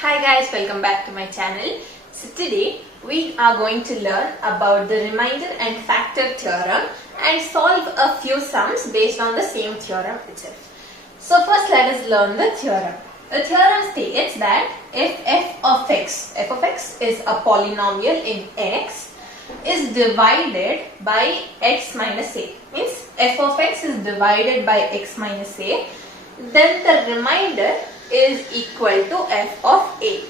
Hi guys, welcome back to my channel. So today we are going to learn about the remainder and factor theorem and solve a few sums based on the same theorem itself. So first let us learn the theorem. The theorem states that if f of x is a polynomial in x is divided by x minus a, means f of x is divided by x minus a, then the remainder is equal to f of a.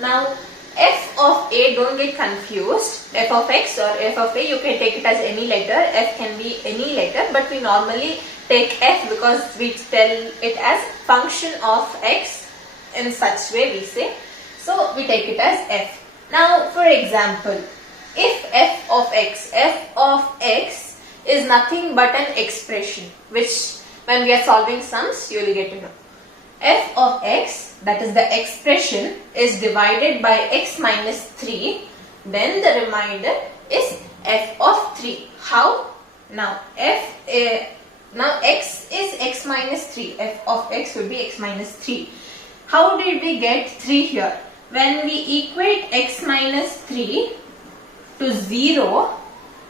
Now f of a, don't get confused, f of x or f of a, you can take it as any letter, f can be any letter, but we normally take f because we tell it as function of x, in such way we say, so we take it as f. Now for example, if f of x is nothing but an expression, which when we are solving sums you will get to know. F of x, that is the expression, is divided by x minus 3, then the remainder is f of 3. How? Now x is x minus 3, f of x will be x minus 3. How did we get 3 here? When we equate x minus 3 to 0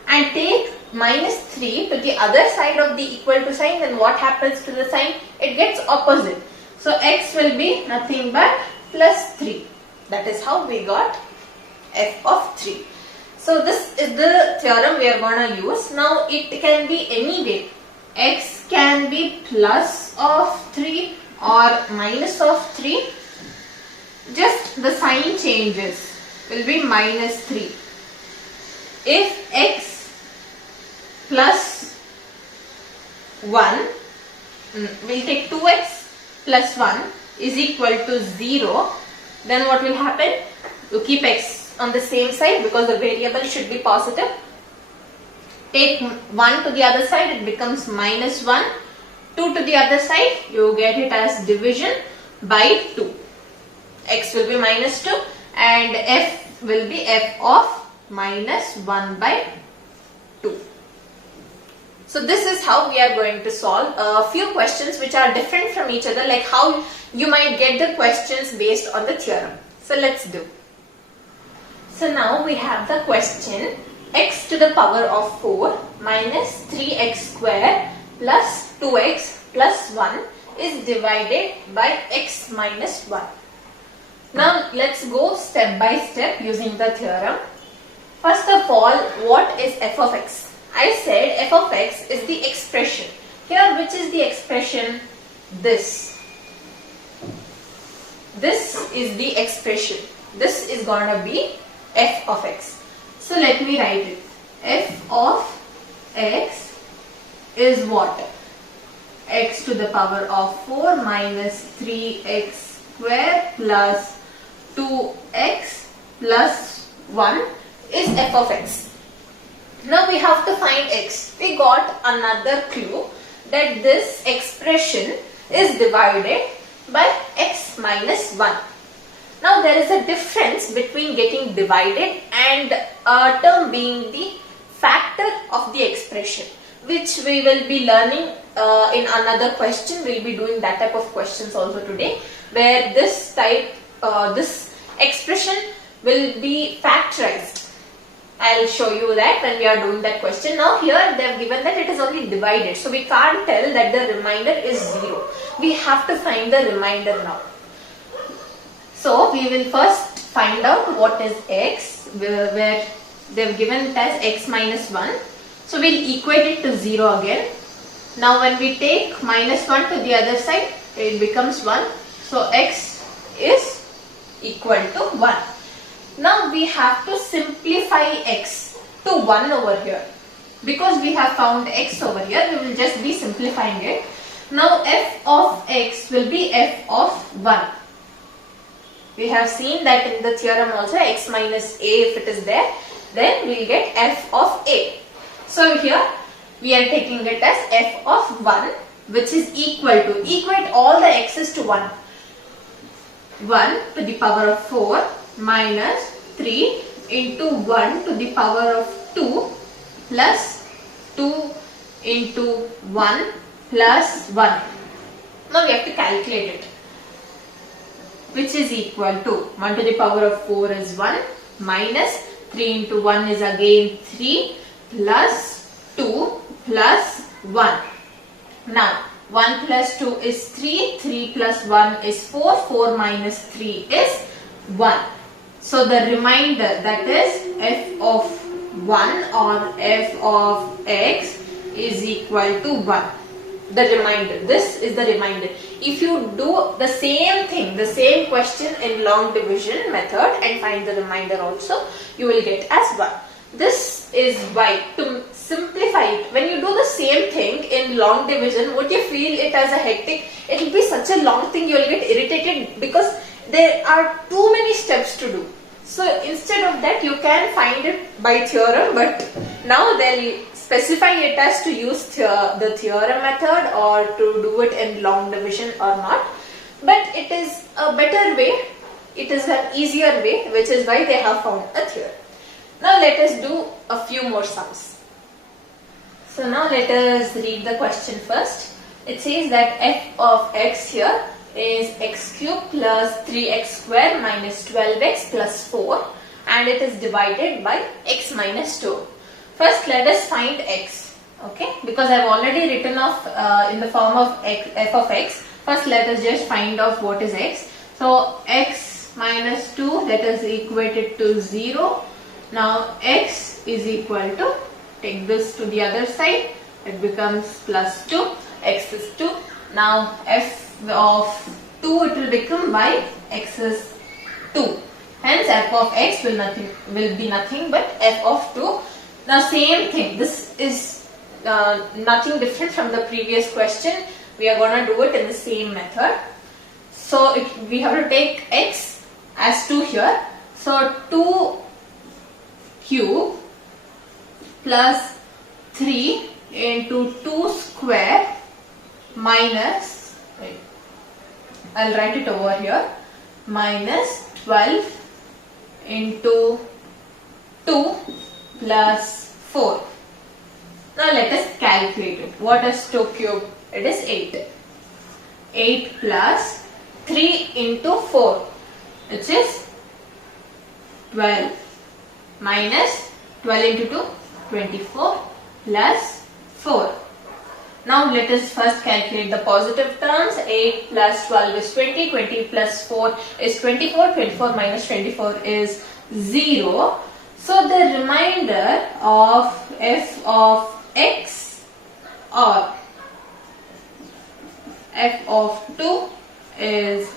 and take minus 3 to the other side of the equal to sign, then what happens to the sign? It gets opposite. So x will be nothing but plus 3. That is how we got f of 3. So this is the theorem we are going to use. Now it can be any way. X can be plus of 3 or minus of 3. Just the sign changes, will be minus 3. If x plus 1, we'll take 2x plus 1 is equal to 0, then what will happen? You keep x on the same side because the variable should be positive. Take 1 to the other side, it becomes minus 1. 2 to the other side, you get it as division by 2. X will be minus 2 and f will be f of minus 1 by 2. So this is how we are going to solve a few questions which are different from each other, like how you might get the questions based on the theorem. So let's do. So now we have the question, x to the power of 4 minus 3x square plus 2x plus 1 is divided by x minus 1. Now let's go step by step using the theorem. First of all, what is f of x? I said f of x is the expression. Here, which is the expression? This. This is the expression. This is going to be f of x. So let me write it. F of x is what? X to the power of 4 minus 3x square plus 2x plus 1 is f of x. Now we have to find x. We got another clue that this expression is divided by x minus 1. Now there is a difference between getting divided and a term being the factor of the expression, which we will be learning in another question. We will be doing that type of questions also today, where this expression will be factorized. I'll show you that when we are doing that question. Now here they have given that it is only divided, so we can't tell that the remainder is 0. We have to find the remainder now. So we will first find out what is x, where they have given it as x minus 1. So we'll equate it to 0 again. Now when we take minus 1 to the other side, it becomes 1. So x is equal to 1. Now we have to simplify x to 1 over here. Because we have found x over here, we will just be simplifying it. Now f of x will be f of 1. We have seen that in the theorem also, x minus a, if it is there, then we will get f of a. So here we are taking it as f of 1, which is equal to, equate all the x's to 1. 1 to the power of 4 minus 3 into 1 to the power of 2 plus 2 into 1 plus 1. Now we have to calculate it. which is equal to 1 to the power of 4 is 1 minus 3 into 1 is again 3 plus 2 plus 1. Now 1 plus 2 is 3, 3 plus 1 is 4, 4 minus 3 is 1. So the remainder, that is f of 1 or f of x is equal to 1. The remainder, this is the remainder. If you do the same thing, the same question in long division method and find the remainder also, you will get as 1. This is why, to simplify it, when you do the same thing in long division, would you feel it as a hectic? It will be such a long thing, you will get irritated because there are too many steps to do. So instead of that, you can find it by theorem, but now they'll specify it as to use the theorem method or to do it in long division or not. But it is a better way, it is an easier way, which is why they have found a theorem. Now let us do a few more sums. So now let us read the question first. It says that f of x here is x cubed plus 3x square minus 12x plus 4, and it is divided by x minus 2. First let us find x, okay, because I have already written off in the form of f of x. First let us just find out what is x. So x minus 2, let us equate it to 0. Now x is equal to, take this to the other side, it becomes plus 2, x is 2. Now f of 2 it will become by x is 2. Hence f of x will be nothing but f of 2. The same thing, this is nothing different from the previous question. We are going to do it in the same method. So we have to take x as 2 here. So 2 cube plus 3 into 2 square minus, I'll write it over here, minus 12 into 2 plus 4. Now let us calculate it. What is 2 cube? It is 8. 8 plus 3 into 4, which is 12 minus 12 into 2, 24 plus 4. Now let us first calculate the positive terms. 8 plus 12 is 20, 20 plus 4 is 24, 24 minus 24 is 0. So the remainder of f of x or f of 2 is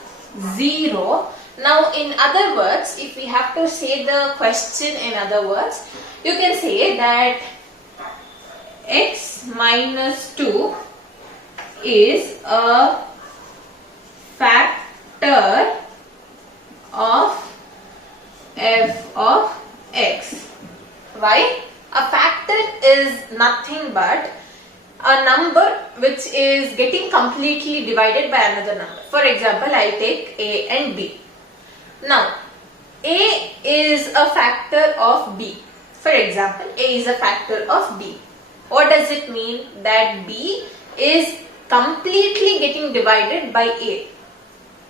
0. Now in other words, if we have to say the question in other words, you can say that x minus 2 is a factor of f of x. Why? A factor is nothing but a number which is getting completely divided by another number. For example, I take a and b. Now, a is a factor of b. For example, a is a factor of b. What does it mean? That b is completely getting divided by a.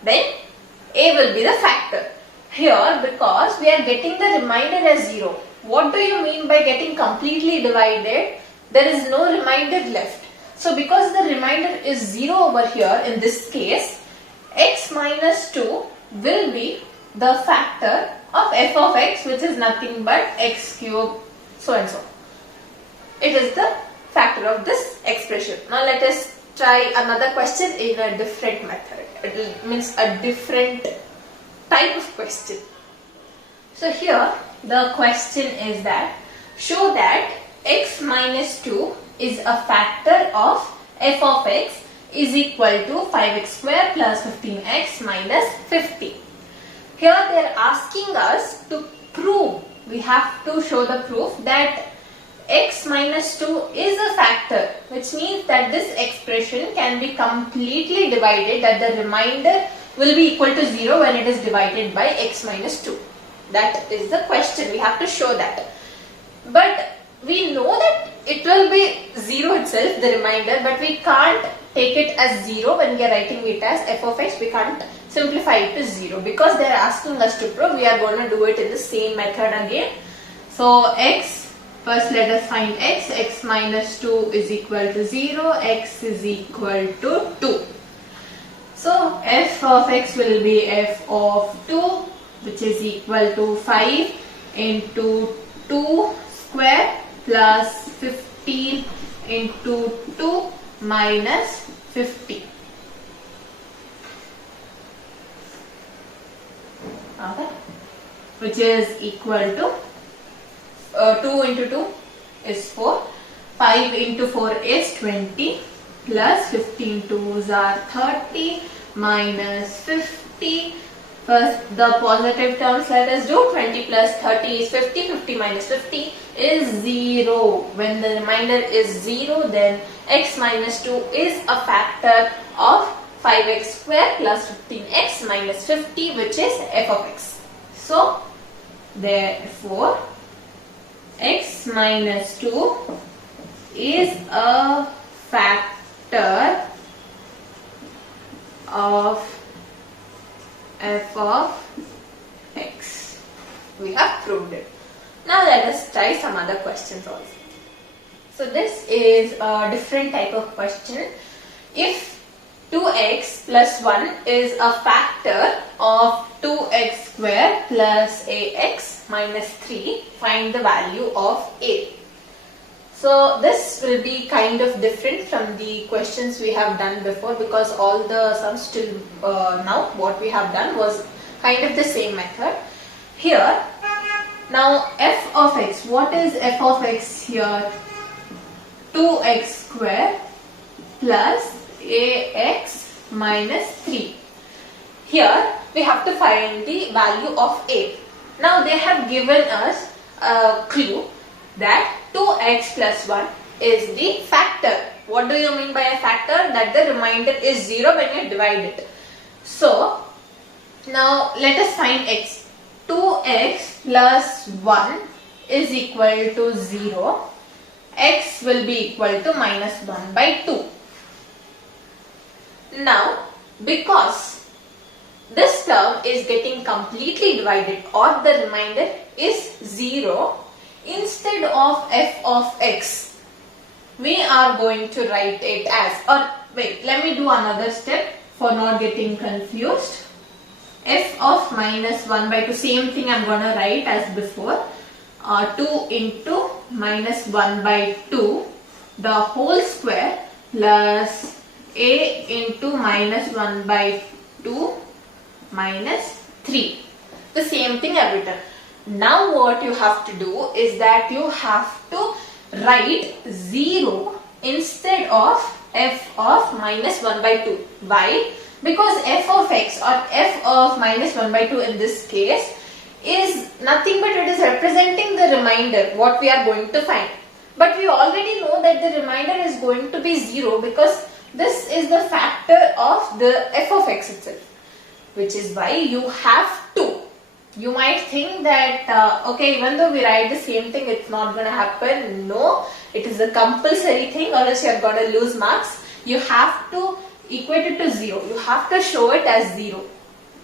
Then a will be the factor. Here, because we are getting the remainder as 0. What do you mean by getting completely divided? There is no remainder left. So because the remainder is 0 over here in this case, x minus 2 will be the factor of f of x, which is nothing but x cube so and so. It is the factor of this expression. Now let us try another question in a different method. It means a different type of question. So here the question is that, show that x minus 2 is a factor of f of x is equal to 5x square plus 15x minus 50. Here they are asking us to prove, we have to show the proof that x minus 2 is a factor, which means that this expression can be completely divided, that the remainder will be equal to 0 when it is divided by x minus 2. That is the question, we have to show that. But we know that it will be 0 itself, the remainder, but we can't take it as 0 when we are writing it as f of x. We can't simplify it to 0. Because they are asking us to prove, we are going to do it in the same method again. So x, first let us find x. X minus 2 is equal to 0. X is equal to 2. So f of x will be f of 2, which is equal to 5 into 2 square plus 15 into 2 minus 50. Okay, which is equal to 2 into 2 is 4, 5 into 4 is 20, plus 15 2s are 30 minus 50. First the positive terms let us do. 20 plus 30 is 50, 50 minus 50 is 0. When the remainder is 0, then x minus 2 is a factor of 5x square plus 15x minus 50, which is f of x. So therefore x minus 2 is a factor of f of x. We have proved it. Now let us try some other questions also. So this is a different type of question. If 2x plus 1 is a factor of 2x square plus ax minus 3, find the value of a. So this will be kind of different from the questions we have done before, because all the sums till now what we have done was kind of the same method. Here, now f of x, what is f of x here? 2x square plus ax minus 3. Here we have to find the value of a. Now they have given us a clue that 2x plus 1 is the factor. What do you mean by a factor? That the remainder is 0 when you divide it. So now let us find x. 2x plus 1 is equal to 0. X will be equal to minus 1 by 2. Now, because this term is getting completely divided or the remainder is 0, instead of f of x, we are going to write it as, or wait, let me do another step for not getting confused. F of minus 1 by 2, same thing I am going to write as before. 2 into minus 1 by 2, the whole square, plus a into minus 1 by 2 minus 3. The same thing I have written. Now what you have to do is that you have to write 0 instead of f of minus 1 by 2. Why? Because f of x or f of minus 1 by 2 in this case is nothing but it is representing the remainder what we are going to find. But we already know that the remainder is going to be 0 because this is the factor of the f of x itself, which is why you have to. You might think that okay, even though we write the same thing, it's not going to happen. No, it is a compulsory thing, or else you are going to lose marks. You have to equate it to 0. You have to show it as 0.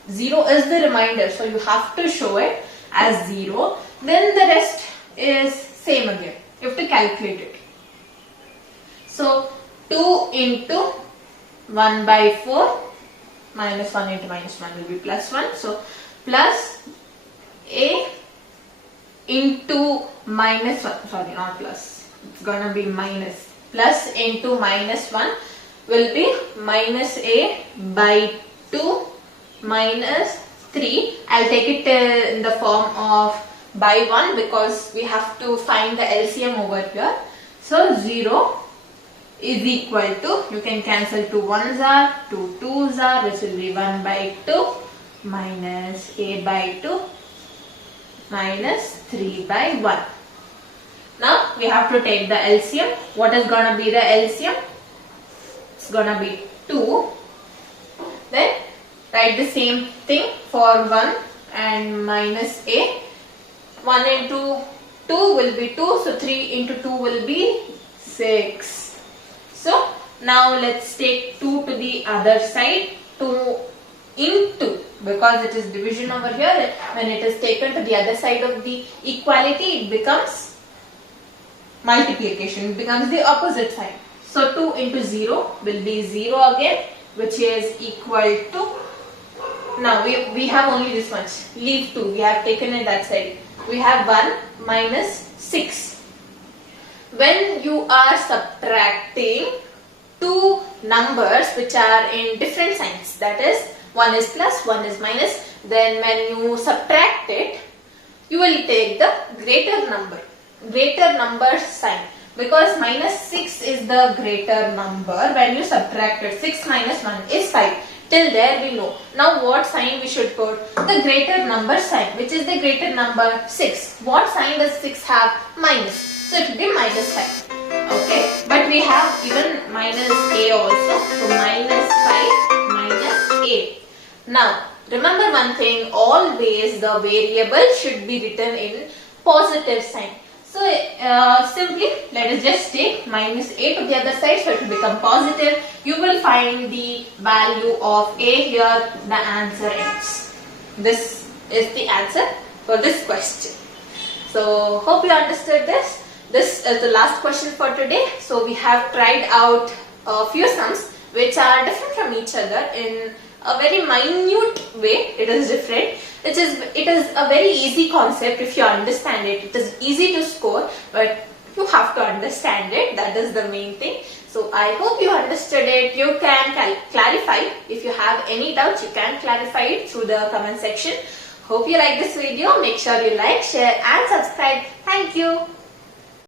0 is the remainder, so you have to show it as 0. Then the rest is same again. You have to calculate it. So 2 into 1 by 4 minus 1 into minus 1 will be plus 1. So plus a into minus 1, sorry, not plus, it's gonna be minus. Plus into minus 1 will be minus a by 2 minus 3. I'll take it in the form of by 1 because we have to find the LCM over here. So 0 is equal to, you can cancel 2 1s are, 2 2s are, which will be 1 by 2 minus a by 2 minus 3 by 1. Now we have to take the LCM. What is gonna be the LCM? It's gonna be 2. Then write the same thing for 1 and minus a. 1 into 2 will be 2, so 3 into 2 will be 6. So now let's take 2 to the other side. 2 into, because it is division over here, when it is taken to the other side of the equality, it becomes multiplication, it becomes the opposite sign. So 2 into 0 will be 0 again, which is equal to, now we have only this much, leave 2, we have taken it that side. We have 1 minus 6. When you are subtracting two numbers which are in different signs, that is, one is plus, one is minus, then when you subtract it, you will take the greater number sign, because minus 6 is the greater number. When you subtract it, 6 minus 1 is 5. Till there we know. Now what sign we should put? The greater number sign. Which is the greater number? 6. What sign does 6 have? Minus. So it will be minus sign. Okay. But we have even minus a also. So minus 5 minus a. Now remember one thing. Always the variable should be written in positive sign. So simply let us just take minus a to the other side, so it will become positive. You will find the value of a here, the answer ends. This is the answer for this question. So hope you understood this. This is the last question for today. So we have tried out a few sums which are different from each other in a very minute way. It is different. It is a very easy concept if you understand it. It is easy to score, but you have to understand it. That is the main thing. So I hope you understood it. You can clarify. If you have any doubts, you can clarify it through the comment section. Hope you like this video. Make sure you like, share and subscribe. Thank you.